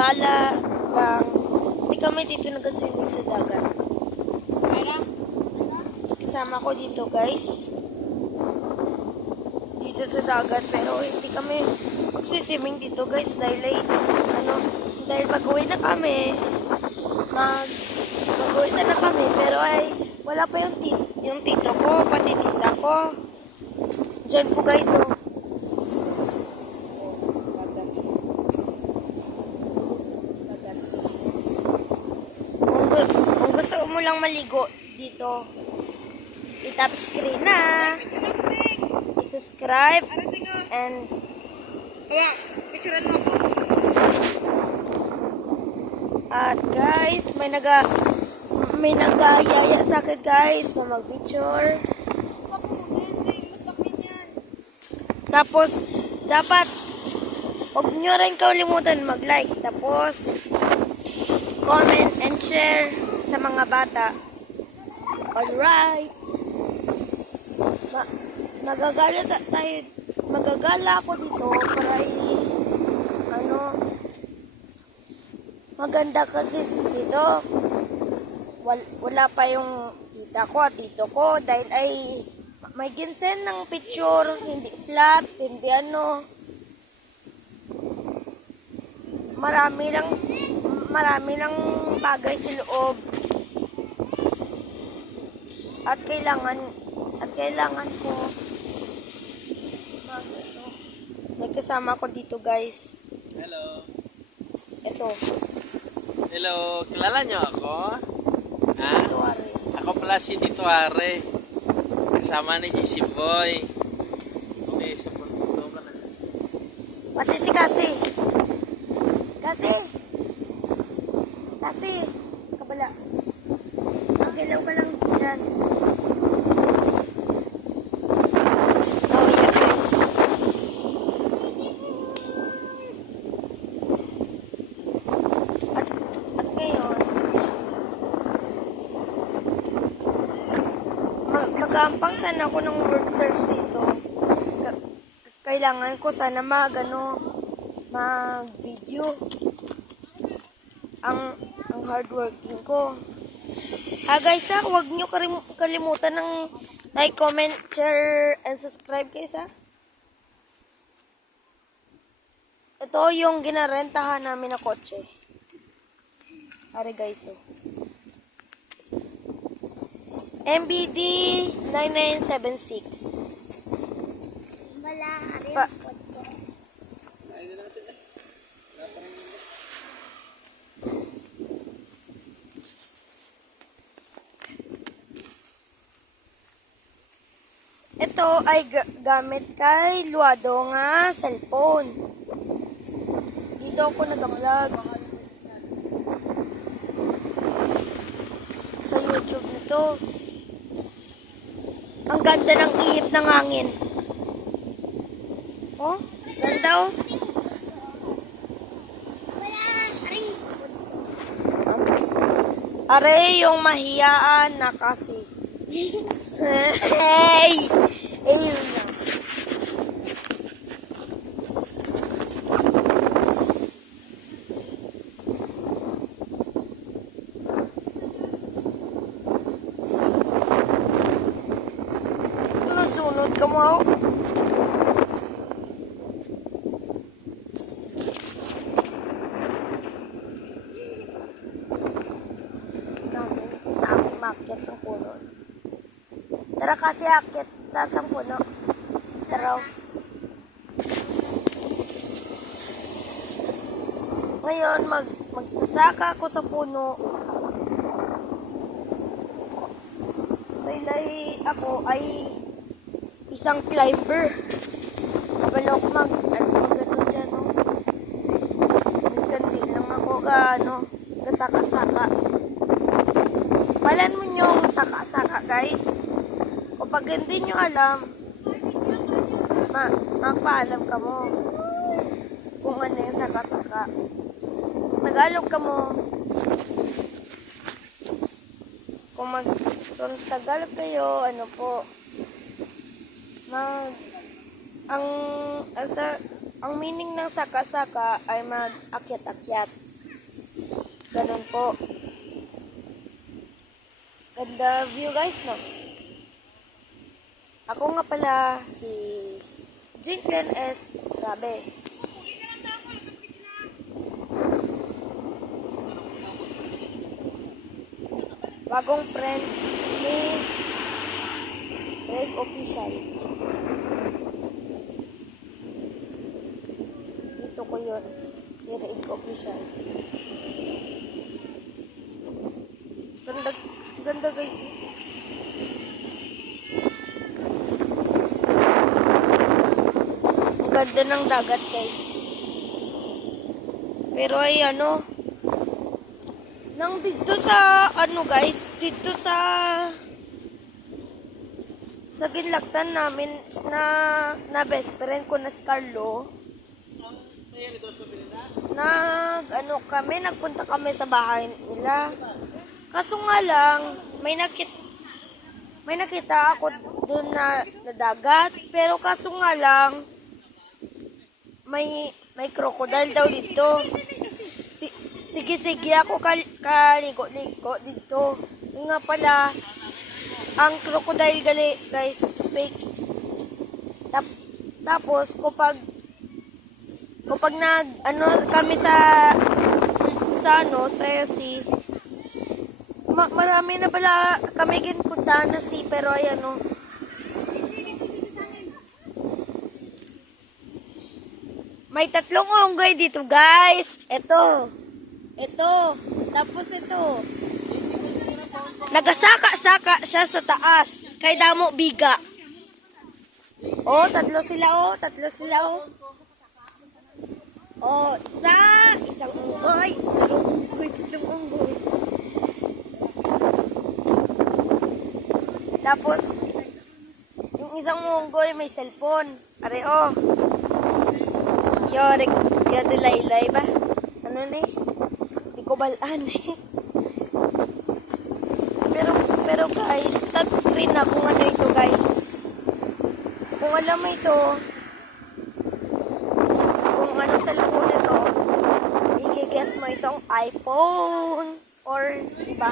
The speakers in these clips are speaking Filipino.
gala lang. Hindi kami dito nag-swimming sa dagat. Kasama ko dito guys. Dito sa dagat pero hindi kami magsiswimming dito guys dahil dahil mag-uwi na kami. Mag-uwi na kami pero ay wala pa yung tito ko, pati tita ko. Diyan po guys oh. Kung gusto mo lang maligo dito, i-tap screen na, i-subscribe, and at guys, may nagayaya sa akin guys na mag-picture. Tapos, dapat huwag nyo rin kalimutan mag-like. Tapos, comment and share sa mga bata. Alright. Magagala ako dito para maganda kasi dito. Wala pa yung tita ko at tito ko dahil ay may ginsen ng picture, hindi flat, hindi marami lang bagay sa loob. At kailangan ko may kasama ko dito guys. Hello. Ito. Hello, kilala nyo ako? Si Tito Are. Ako pala si Tito Are. Kasama ni JC Boy. Okay, support ka na. Pati si Kasi. Kabala. Magilaw ka lang dyan. Oh yeah guys. At ngayon, magampang sana ako ng word search dito. Kailangan ko sana mag-video. Ang hardworking ko. Guys, huwag nyo kalimutan ng like, comment, share, and subscribe guys Ito yung ginarentahan namin na kotse. Are guys MBD 9976. Wala, ito ay gamit kay Luado nga cellphone. Dito ako nag-vlog sa YouTube nito. Ang ganda ng ihip ng hangin. Oh, ganda oh. Are yung mahiyaan na kasi. Hey! Ayun na. Sunod-sunod ka mo. Dami market ng puno. Tara kasi akit sa puno. Tara. Ngayon, magsasaka ako sa puno. Dahil ako ay isang climber. Kabalo ko mag-ano dyan, no? Miskan din lang ako kasaka-saka. Palan mo yung saka-saka, guys. Kapag hindi nyo alam, magpaalam ka mo kung ano yung saka-saka. Tagalog ka mo. Kung Tagalog kayo, ano po, ang meaning ng saka-saka ay mag-akyat-akyat. Ganun po. Ganda view guys, no? Ako nga pala si Jinklin S. Rabe. Bagong friend ni Reg Official. Dito ko yun. Si Reg Official. Ganda, ganda guys. Ang ganda ng dagat guys. Pero ay ano, nang dito sa ano guys, dito sa ginlaktan namin na best friend ko na si Carlo. Nagpunta kami sa bahay nila. Kaso nga lang, may nakita ako doon na dagat, pero kaso nga lang may crocodile daw dito. Sige ako kaligo-ligo dito. Yung nga pala, ang crocodile gali, guys, fake. Tapos, kapag kami sa sea, marami na pala kami ginpuntahan na sea, pero ay ano, may 3 unggoy dito, guys. Ito. Tapos ito. Nagasaka-saka siya sa taas. Kay damo biga. Oh, 3 sila. Oh, isang unggoy. 2 unggoy, 3 unggoy. Tapos, yung isang unggoy may cellphone. Are, oh. Yo, delaylay ba? Ano ni? Di ko balaan eh. Pero guys, touchscreen na kung ano ito guys. Kung alam mo ito, kung ano sa loob nito, i-guess mo itong iPhone or diba?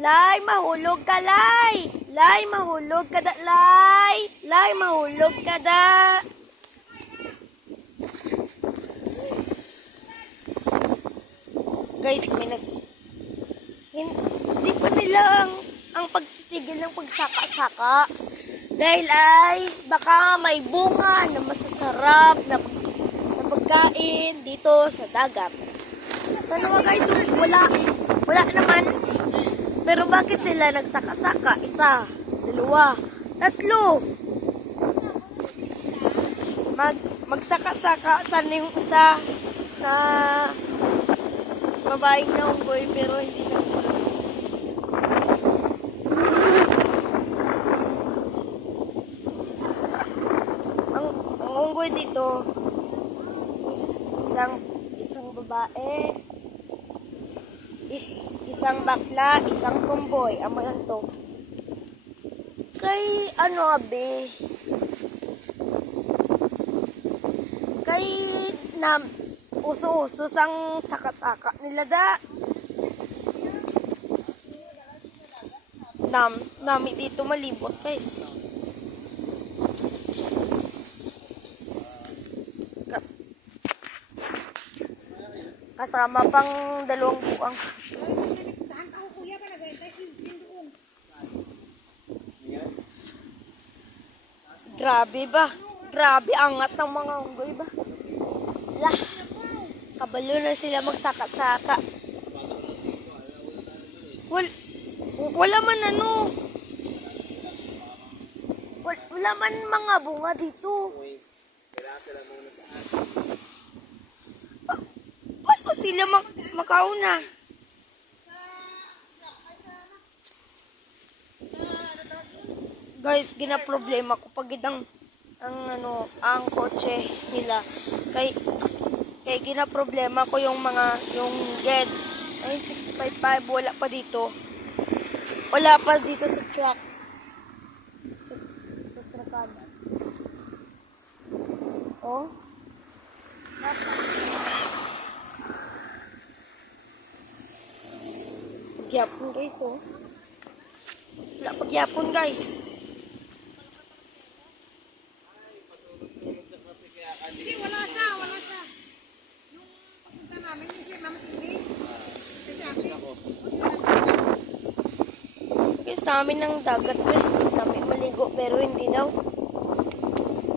Lay, mahulog ka, Lay! Lay, mahulog ka da, Lay! Lay, mahulog ka da! Guys, hindi pa nila ang pagtitigil ng pagsaka-saka. Dahil ay, baka may bunga na masasarap na pagkain dito sa dagat. Sana nga guys, wala naman. Pero bakit sila nagsaka-saka? 1, 2, 3. Magsaka-saka. Sana yung isa na babaeng na unggoy pero hindi na ang unggoy dito isang babae, isang bakla, isang tomboy, ang mga to. Kay ano abe? Kay uso-uso sang saka-saka nila da. Nami dito malibot guys. Kasama pang 2 buwang. Grabe ba? Grabe angas ng mga unggoy ba? Lah, kabalo na sila magsaka-saka. Wala man ano. Wala man mga bunga dito. Paano sila makauna? Guys, gina-problema ko pag ang kotse nila. Kay gina-problema ko yung gate. 9,655. Wala pa dito. Wala pa dito sa truck. Sa truckada. Oh. Pagyapon guys, oh. Wala pagyapon guys. Hindi, wala siya. Yung papunta namin, yung si Mama Cindy. Kasi ate. Guys, namin ng dagat guys. Namin maligo pero hindi daw.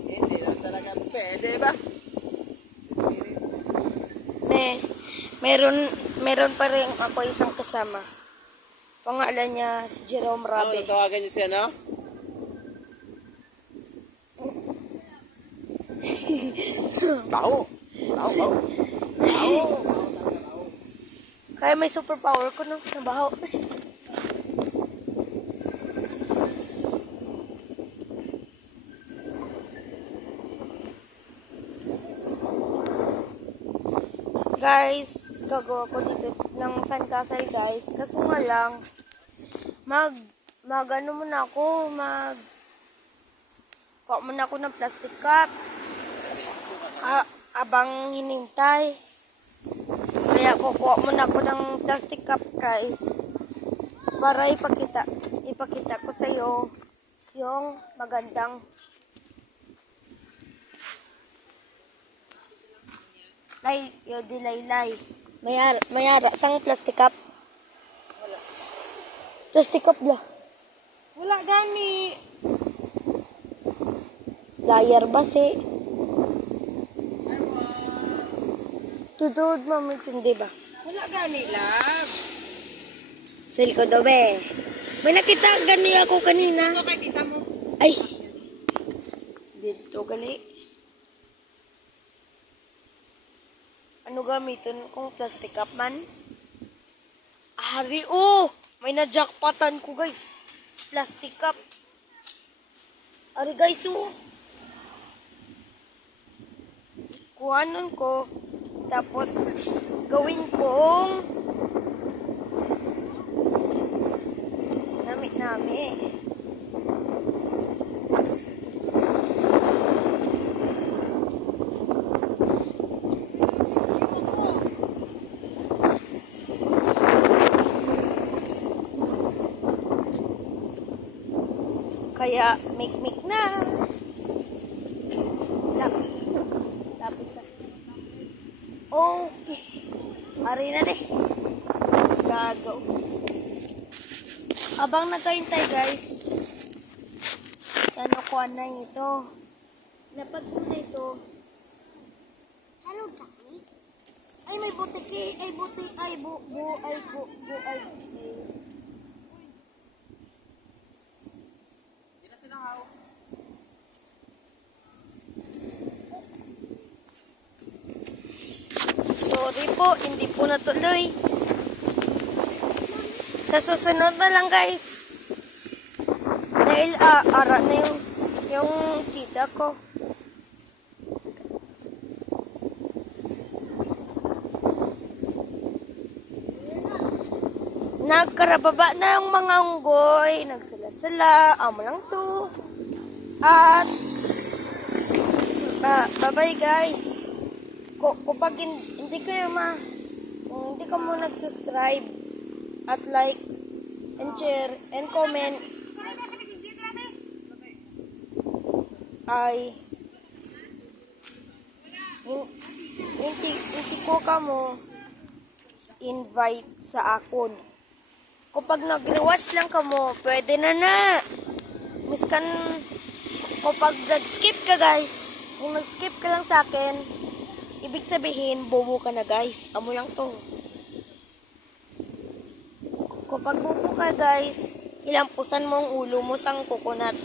Hindi lang talaga pwede ba? Meron pa rin ako isang kasama. Pangalan niya si Jerome Rabe. Tawagan niyo siya, no? Bao! Kaya may superpower ko no, nabaho. Guys, gagawa ko dito ng sandcastle guys. Kaso nga lang, ano muna ako, kuha muna ako ng plastic cup. Abang hinintay. Kaya kukuha muna ako ng plastic cup guys. Para ipakita ko sa iyo yung magandang dilaylay. Mayara sang plastic cup. Wala. Plastic cup la. Wala gani. Layar ba si? Tudod mami hindi ba? Wala gani, love. Sa likod daw be. May nakita gani ako kanina. Ito kay tita mo. Ay. Dito gali. Ano gamitin kong plastic cup man? Ari, oh! May na-jackpotan ko, guys. Plastic cup. Ari, guys, oh. Kuhanon ko. Tapos, gawin kong namit-namit. Kaya, make na. Lapit na. Okay. Ari na deh. Gago. Abang nagkaintay guys. Ano ko na ito. Napag ko na ito. Hello guys. Ay, may butiki. Ay, buti. Ay, bu. Sorry po, hindi po natuloy. Sa susunod na lang guys. Dahil ara na yung tita ko. Nagkarababa na yung mga unggoy. Nagsala-sala. Amo lang to. At bye-bye guys. Kapag hindi kayo kung hindi ka mo nag-subscribe at like and share and comment ay hindi ko ka mo invite sa akon. Kapag nag-rewatch lang ka mo, pwede na. Miskan kapag nag-skip ka guys, kung nag-skip ka lang sa akin, ibig sabihin, bobo ka na guys. Amo lang to. Kapag bobo ka guys, ilampusan mo ang ulo mo sang coconut.